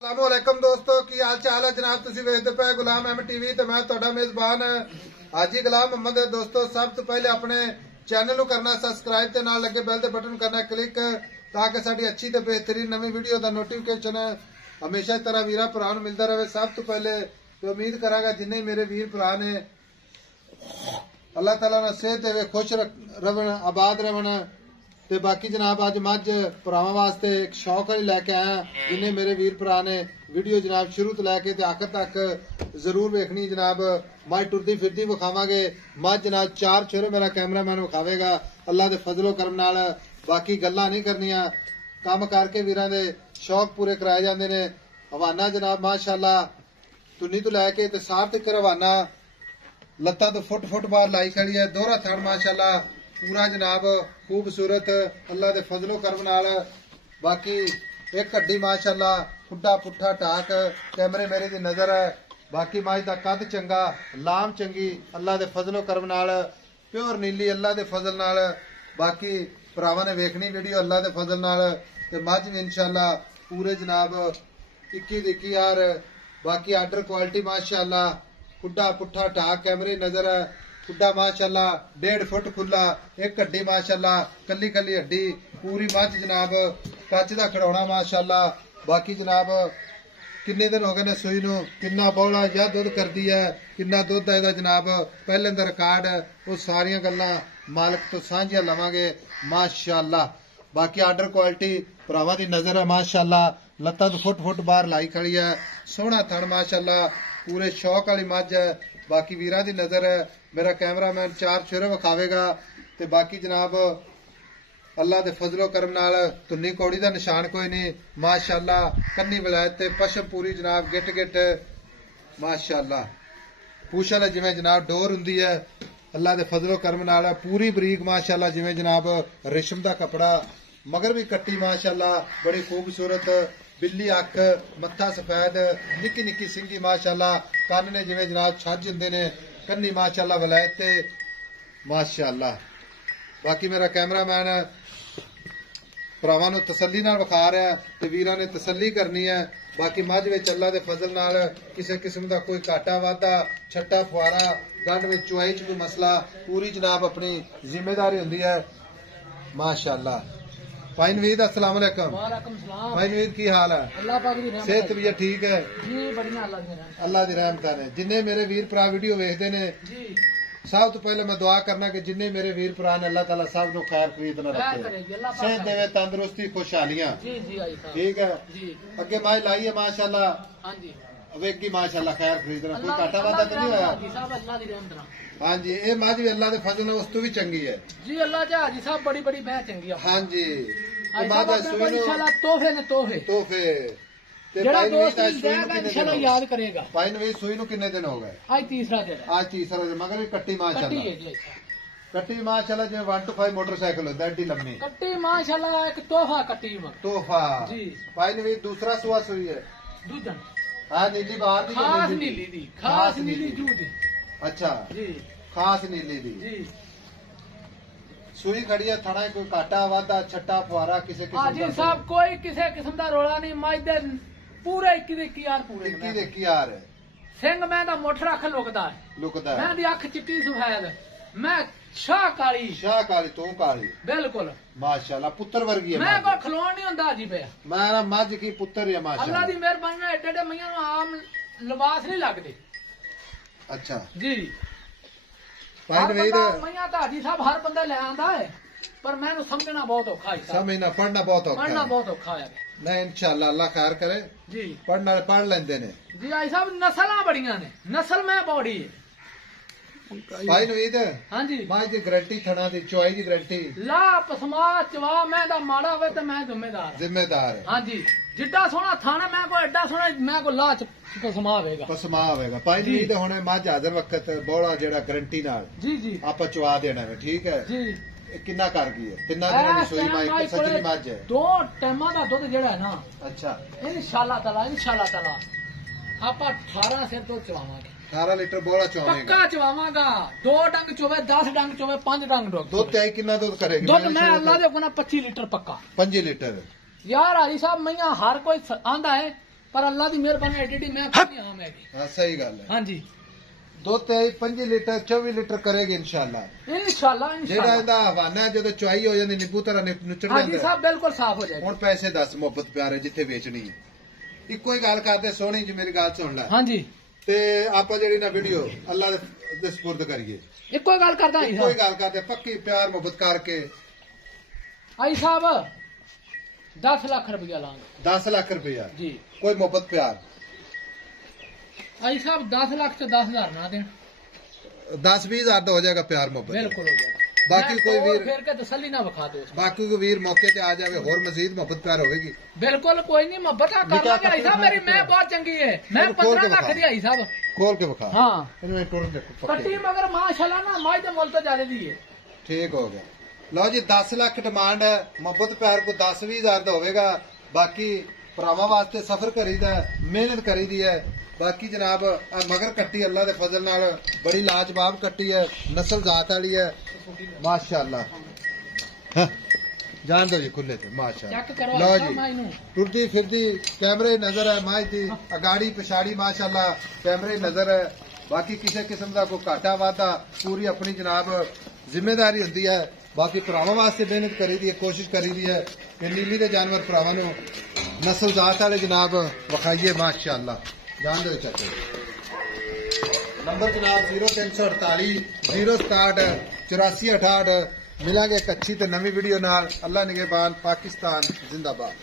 अस्सलामुअलैकुम दोस्तों की हाल चाल है जनाब तुसी वेखदे पे गुलाम अहमद टीवी ते मैं तुहाडा मेजबान हाजी गुलाम मोहम्मद है। दोस्तों सब तो पहले अपने चैनल को करना सब्सक्राइब ते नाल लगे बेल दे बटन करना क्लिक ताकि साडी अच्छी ते बेहतरीन नवी वीडियो दा नोटिफिकेशन हमेशा इस तरह वीरा भरा नूं मिलदा रहे। सब तो पहले तो उम्मीद करांगा जिन्ने मेरे वीर भरा ने अल्लाह ताला ने सेहत देवे खुश रहन आबाद रहन ते बाकी जनाब अज मझ भरावां वास्ते एक शौक वाली लैके आया जिन्हें मेरे वीर भरा ने वीडियो जनाब शुरू तो लैके ते आखिर तक जरूर वेखनी। जनाब मझ टुरदी फिरदी विखावांगे मझ जनाब चार छोरे मेरा कैमरामैन विखावेगा अल्लाह दे फजलो करम नाल। बाकी गल्लां नहीं करनियां काम करके वीरां दे शौक पूरे कराए जांदे ने। हवाना जनाब माशाअल्लाह तुन्नी तो लैके ते सार तक हवाना लत्तां तो फुट बाहर लाई खड़ी है। दोहरा थड़ माशाअल्लाह पूरा जनाब खूबसूरत अल्लाह दे फजलो करम नाल। बाकी एक हड्डी माशाअल्लाह खुड्डा पुट्ठा टाक कैमरे मेरे दी नजर है। बाकी माज दा कद चंगा लाम चंगी अल्लाह दे फजलो करम नाल प्योर नीली अल्लाह दे फजल नाल। बाकी भरावां ने वेखनी वीडियो अल्लाह दे फजल नाल ते मझ भी इंशाअल्लाह पूरे जनाब 21 यार। बाकी आर्डर क्वालिटी माशाअल्लाह खुड्डा पुट्ठा टाक कैमरे नजर है। खुड्डा माशाअल्लाह 1.5 फुट खुला एक हड्डी माशाअल्लाह कली कली हड्डी पूरी मझ जनाब कच दा खड़ौना माशाअल्लाह। बाकी जनाब किन्ने दिन हो गए ने सूई नूं किन्ना बौला या दुध करदी है किन्ना दुध है इहदा जनाब पहले दा रिकॉर्ड वो सारियां गल्लां मालक तो सांझियां लवांगे माशाअल्लाह। बाकी आर्डर क्वालिटी भरावां दी नजर है माशाअल्लाह लत्तां तो फुट बाहर लाई खड़ी है सोहना थण माशाअल्लाह पूरे शौक वाली मझ है। बाकी वीरां दी नजर है मेरा कैमरामैन चार छोरे विखावेगा ते बाकी जनाब अल्लाह दे फजलो करम नाल तुन्नी कौड़ी दा निशान कोई नहीं माशाअल्लाह कन्नी विलायत ते पशम पूरी जनाब गिट गिट माशाअल्लाह पूछल जिवें जनाब डोर हुंदी है अल्लाह दे फजलो करम नाल पूरी बरीक माशाअल्लाह जिवें जनाब रेशम दा कपड़ा मगर भी कट्टी माशाअल्लाह बड़ी खूबसूरत बिल्ली अख मत्था सफेद निक्की निक्की सिंगी माशाअल्लाह कन्न ने जिवें जनाब छज हुंदे ने कन्नी माशाअल्लाह वलायत ते माशाअल्लाह। बाकी मेरा कैमरामैन भरावां नूं तसल्ली नाल विखा रहा है ते वीरां ने तसल्ली करनी है। बाकी मझ विच अल्लाह दे फजल नाल किसी किस्म दा कोई घाटा वाधा छट्टा फुआरा गंढ विच चुआई च कोई मसला पूरी जनाब अपनी जिम्मेदारी हुंदी है माशाअल्लाह। भाई नवीद अस्सलाम वालेकुम। भाई नवीद की हाल है? सेहत तबीयत ठीक है जी? बढ़िया अल्लाह दी रहमत ने। जिन्ने मेरे वीर भरा वीडियो वेखदे ने सब तो पहले मैं दुआ करना कि जिन्ने मेरे वीर भरा ने अल्लाह ताला सब नूं खैर खरीद न रखे सेहत देवे तंदुरुस्ती खुशहालियां ठीक है। अगे माई लाई है माशाअल्लाह वेगी माशाअल्लाह खैर खरीद न कोई घाटा वाधा तो नहीं होया? हाँ जी ये मझ भी अल्लाह दे फजल नाल उस तो भी चंगी है जी अल्लाह जी हाजी साहब बड़ी बड़ी भैंस चंगी है। हाँ जी तोहफे ने तोहफे जेड़ा दोस्त इंशाल्लाह याद करेगा। भाई नवीद सूई नूं कितने दिन हो गए? आज तीसरा दिन मगर भी कट्टी माशाअल्लाह कट्टी माशाअल्लाह जिवें 1 to 5 मोटरसाइकिल होता है एडी लम्मी कट्टी माशाअल्लाह एक तोहफा कट्टी तोहफा जी। भाई नवीद दूसरा सुआ सूई है दूध हाँ नीली बाहर दी खास नीली दूध अच्छा जी खास नीली दी जी। सूई खड़ी है थड़ा कोई काटा वाधा छट्टा फुआरा किसी किस्म साहब कोई किसी किस्म दा रोला नहीं मझ दे पूरे 21 यार पूरे 21 यार है। सिंह मैं दा मोठ रख लुकदा है मैं दी अख चिट्टी सफेद मैं शाह काली तू काली बिल्कुल माशाअल्लाह पुत्र वर्गी है। मैं कोई खलोन नहीं हुंदा जी पे मैं मझ की पुत्र है माशाअल्लाह अल्लाह दी मेहरबानी नाल एडे एडे मैयां नूं आम लिबास नहीं लगदे। अच्छा जी भाई नवीद मैयां ता हाजी साहब हर बंदा ले आंदा है पर मैनू समझना बहुत औखा है समझना पढ़ना बहुत औखा है नहीं इंशाअल्लाह अल्लाह खैर करे जी पढ़ने वाले पढ़ लेंदे ने जी। भाई साहब नस्लां बड़ियां ने नस्ल मैं बौड़ी है भाई नवीद हाँ जी मां दी गारंटी थना दी चुआई दी गारंटी ला पसमा चवा मैं दा माड़ा होवे ते मैं जिम्मेदार है हाँ जी जिड्डा सोहना थाना मैं को एडा सोहना मैं को ला पसमा आवेगा भाई नवीद हुण मझ हाजर वक्त बौड़ा जेड़ा गारंटी नाल जी जी आपां चुआ देना है ठीक है जी। किन्ना कर गई है तिन्ना दिनां दी सूई माई सजनी मझ है 2 टाइमां दा दुध जेड़ा है ना अच्छा इंशाअल्लाह ताला आपां 18 सिर तो चवावांगे 18 लीटर बोला चवावेगा पक्का चवावांगा 2 डंग चोवे 10 डंग चोवे 5 डंग दुध त्याई किन्ना दुध करेगी? दुध मैं अल्लाह दे कोना 25 लीटर पक्का 5 लीटर यार हाजी साहब मैया हर कोई आंदा है पर अल्लाह की मेहरबानी एडी मैं आम है। सही गल है। हाँ जी दुध 5 लीटर 24 लीटर करेगी इंशाल्लाह। जेड़ा इहदा हवाना है जदों चुआई हो जांदी नींबू तरह नुचड़ जांदा। हां जी साहब बिल्कुल साफ हो जाएगी। हुण पैसे दस मोहब्बत प्यारे जिथे बेचनी है इक्को ही गल करदे सोहनी जी मेरी गल सुन ले। हां जी ते आपां जेड़ी ना वीडियो अल्लाह दे सुपुर्द करिए। इक्को ही गल करदा आई इक्को ही गल करदे पक्की प्यार मोहब्बत करके आई साहब 10 लाख रुपया लांगे। 10 लाख रुपया जी कोई मोहब्बत प्यार आई साहब 10 लाख से 10,000 ना दें 10-20 हजार तो हो जाएगा प्यार मोहब्बत। बिल्कुल हो जाएगा। बाकी कोई वीर फिर के तसल्ली ना बखा दो बाकी को वीर मौके पे आ जावे और मजीद मोहब्बत प्यार होगी। बिल्कुल कोई नहीं मोहब्बत कर लांगे आई साहब। मेरी मैं बहुत चंगी है मैं 15 लाख दी आई साहब खोल के बखा। हां इनमें टोर देखो कट्टी मगर माशाल्लाह ना माई तो मोल तो ज्यादा दी है। ठीक हो गया। लो जी 10 लाख डिमांड है मोहब्बत प्यार को 10-20 हजार तो होगा। बाकी भरावां वास्ते सफर करीदा मेहनत करीदी है। बाकी जनाब मगर कट्टी अल्लाह दे फजल नाल बड़ी लाजवाब कट्टी है नस्ल जात वाली है माशाअल्लाह। जान दो जी खुले थे माशाअल्लाह। लो जी टुरती फिरती कैमरे नजर है माई थी अगाड़ी पिछाड़ी माशाअल्लाह कैमरे नजर है। बाकी किसी किस्म का कोई घाटा वाधा पूरी अपनी जनाब जिम्मेदारी होंदी है। बाकी भरावां वास्ते मेहनत करी दी है कोशिश करी दी है कि नीली दे जानवर भरावां नूं नस्ल जात वाले जनाब विखाइए माशाअल्लाह। जान दो चाचे नंबर जनाब 0348 067 8468। मिलांगे एक अच्छी ते नवी वीडियो नाल। अल्लाह निगहबान पाकिस्तान जिंदाबाद।